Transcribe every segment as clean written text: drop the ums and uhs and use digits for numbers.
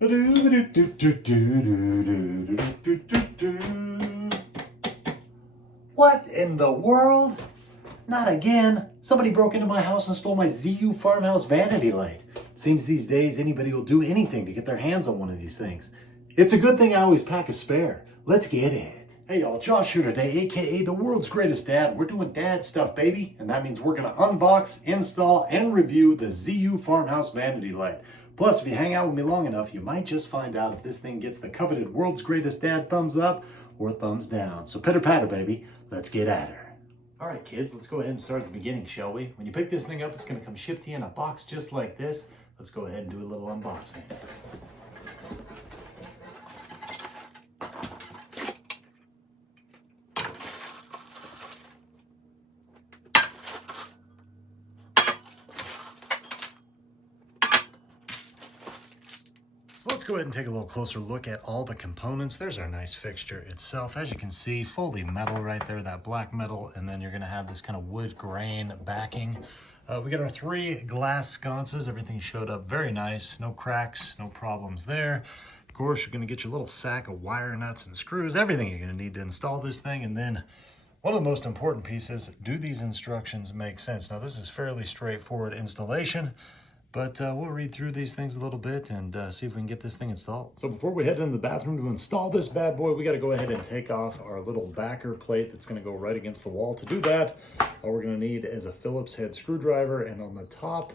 What in the world? Not again. Somebody broke into my house and stole my Zeyu Farmhouse vanity light. Seems these days anybody will do anything to get their hands on one of these things. It's a good thing I always pack a spare. Let's get it. Hey y'all, Josh here today, aka the world's greatest dad. We're doing dad stuff, baby. And that means we're gonna unbox, install, and review the Zeyu Farmhouse vanity light. Plus, if you hang out with me long enough, you might just find out if this thing gets the coveted world's greatest dad thumbs up or thumbs down. So pitter patter, baby. Let's get at her. All right, kids, let's go ahead and start at the beginning, shall we? When you pick this thing up, it's gonna come shipped to you in a box just like this. Let's go ahead and do a little unboxing. Let's go ahead and take a little closer look at all the components. There's our nice fixture itself. As you can see, fully metal right there, that black metal, and then you're gonna have this kind of wood grain backing. We got our 3 glass sconces. Everything showed up very nice. No cracks, no problems there. Of course, you're gonna get your little sack of wire nuts and screws, everything you're gonna need to install this thing. And then one of the most important pieces, do these instructions make sense? Now, this is fairly straightforward installation, but we'll read through these things a little bit and see if we can get this thing installed. So before we head into the bathroom to install this bad boy, we got to go ahead and take off our little backer plate that's going to go right against the wall. To do that, all we're going to need is a Phillips head screwdriver, and on the top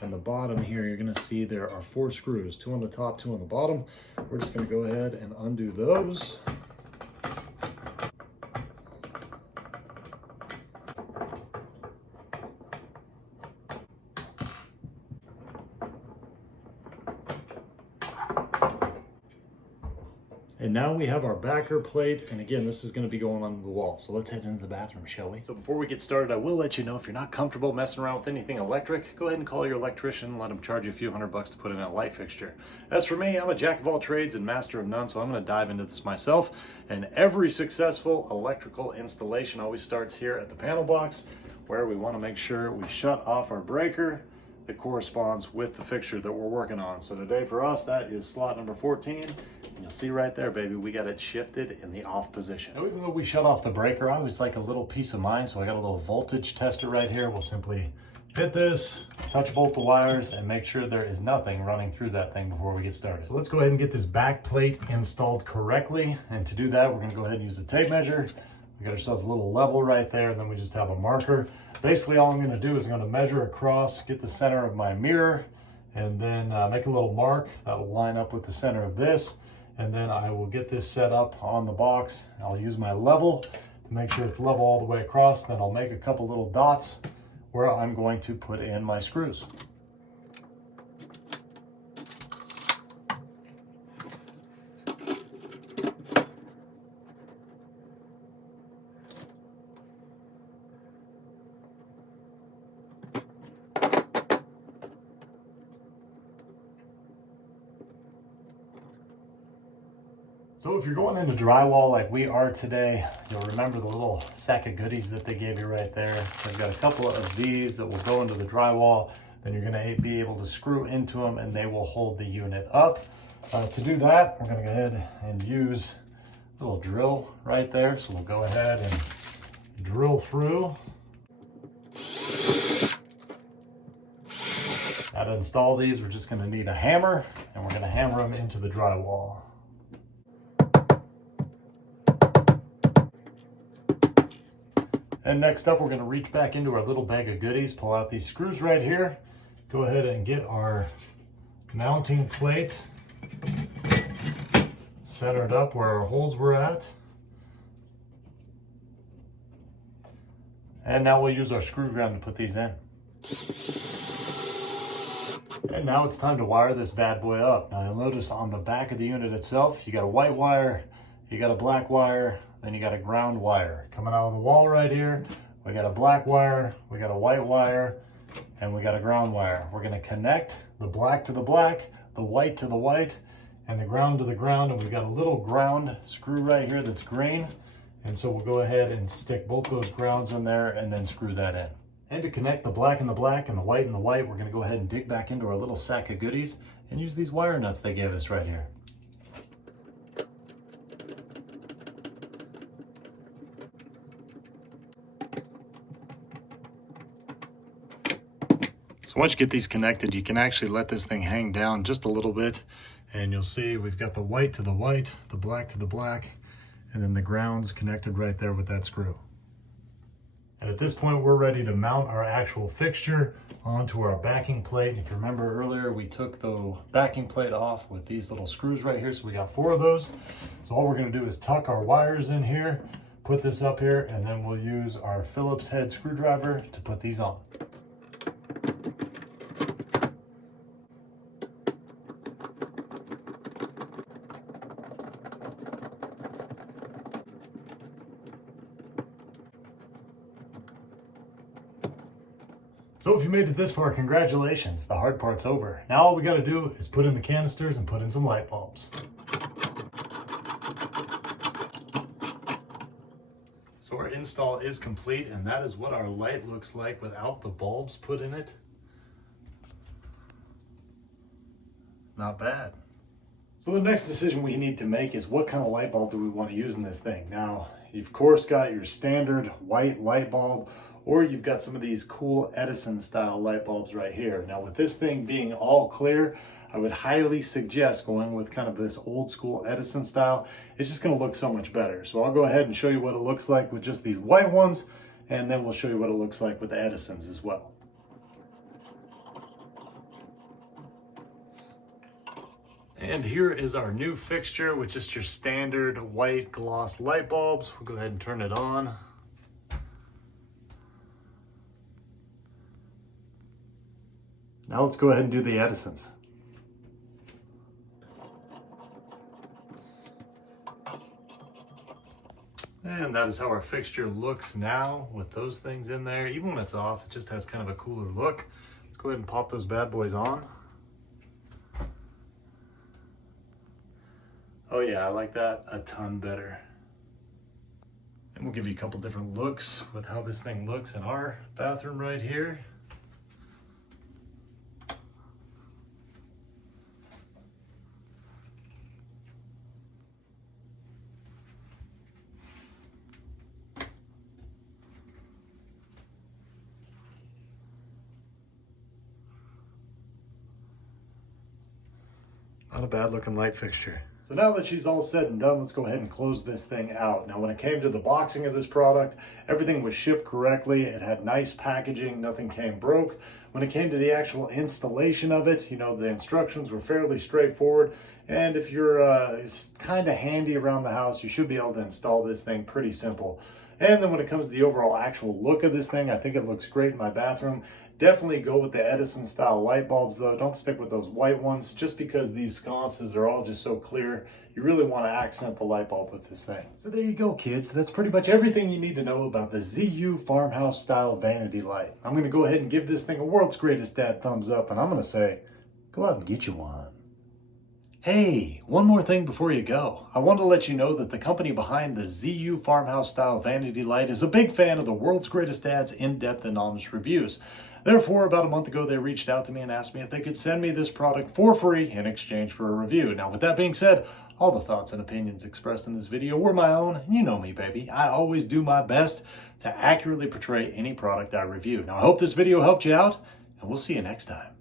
and the bottom here, you're going to see there are 4 screws, 2 on the top, 2 on the bottom. We're just going to go ahead and undo those. And now we have our backer plate, and again, this is going to be going under the wall. So let's head into the bathroom, shall we? So before we get started, I will let you know if you're not comfortable messing around with anything electric, go ahead and call your electrician and let him charge you a few $100 to put in a light fixture. As for me, I'm a jack of all trades and master of none, so I'm going to dive into this myself. And every successful electrical installation always starts here at the panel box, where we want to make sure we shut off our breaker that corresponds with the fixture that we're working on. So today for us, that is slot number 14. And you'll see right there, baby, we got it shifted in the off position. Now, even though we shut off the breaker, I always like a little peace of mind. So I got a little voltage tester right here. We'll simply hit this, touch both the wires, and make sure there is nothing running through that thing before we get started. So let's go ahead and get this back plate installed correctly. And to do that, we're gonna go ahead and use a tape measure. We got ourselves a little level right there, and then we just have a marker. Basically, all I'm gonna do is I'm gonna measure across, get the center of my mirror, and then make a little mark that'll line up with the center of this. And then I will get this set up on the box. I'll use my level to make sure it's level all the way across. Then I'll make a couple little dots where I'm going to put in my screws. So if you're going into drywall like we are today, you'll remember the little sack of goodies that they gave you right there. I've got a couple of these that will go into the drywall. Then you're gonna be able to screw into them and they will hold the unit up. To do that, we're gonna go ahead and use a little drill right there. So we'll go ahead and drill through. Now to install these, we're just gonna need a hammer, and we're gonna hammer them into the drywall. And next up, we're going to reach back into our little bag of goodies, pull out these screws right here, go ahead and get our mounting plate centered up where our holes were at. And now we'll use our screw gun to put these in. And now it's time to wire this bad boy up. Now you'll notice on the back of the unit itself, you got a white wire, you got a black wire, then you got a ground wire. Coming out of the wall right here, we got a black wire, we got a white wire, and we got a ground wire. We're gonna connect the black to the black, the white to the white, and the ground to the ground, and we've got a little ground screw right here that's green. And so we'll go ahead and stick both those grounds in there and then screw that in. And to connect the black and the white and the white, we're gonna go ahead and dig back into our little sack of goodies and use these wire nuts they gave us right here. So once you get these connected, you can actually let this thing hang down just a little bit, and you'll see we've got the white to the white, the black to the black, and then the ground's connected right there with that screw. And at this point, we're ready to mount our actual fixture onto our backing plate. If you remember earlier, we took the backing plate off with these little screws right here, so we got 4 of those. So all we're gonna do is tuck our wires in here, put this up here, and then we'll use our Phillips head screwdriver to put these on. So if you made it this far, congratulations, the hard part's over. Now all we gotta do is put in the canisters and put in some light bulbs. So our install is complete, and that is what our light looks like without the bulbs put in it. Not bad. So the next decision we need to make is what kind of light bulb do we want to use in this thing? Now, you've of course got your standard white light bulb, or you've got some of these cool Edison style light bulbs right here. Now with this thing being all clear, I would highly suggest going with kind of this old school Edison style. It's just gonna look so much better. So I'll go ahead and show you what it looks like with just these white ones, and then we'll show you what it looks like with the Edisons as well. And here is our new fixture with just your standard white gloss light bulbs. We'll go ahead and turn it on. Now let's go ahead and do the Edisons. And that is how our fixture looks now with those things in there. Even when it's off, it just has kind of a cooler look. Let's go ahead and pop those bad boys on. Oh yeah, I like that a ton better. And we'll give you a couple different looks with how this thing looks in our bathroom right here. Not a bad looking light fixture. So now that she's all said and done, let's go ahead and close this thing out. Now when it came to the boxing of this product, everything was shipped correctly. It had nice packaging, nothing came broke. When it came to the actual installation of it, you know, the instructions were fairly straightforward. And if you're kind of handy around the house, you should be able to install this thing pretty simple. And then when it comes to the overall actual look of this thing, I think it looks great in my bathroom. Definitely go with the Edison style light bulbs though. Don't stick with those white ones just because these sconces are all just so clear. You really want to accent the light bulb with this thing. So there you go, kids. That's pretty much everything you need to know about the Zeyu Farmhouse style vanity light. I'm going to go ahead and give this thing a world's greatest dad thumbs up, and I'm going to say, go out and get you one. Hey, one more thing before you go. I want to let you know that the company behind the Zeyu Farmhouse style vanity light is a big fan of the world's greatest dad's in-depth and honest reviews. Therefore, about a month ago, they reached out to me and asked me if they could send me this product for free in exchange for a review. Now, with that being said, all the thoughts and opinions expressed in this video were my own. You know me, baby. I always do my best to accurately portray any product I review. Now, I hope this video helped you out, and we'll see you next time.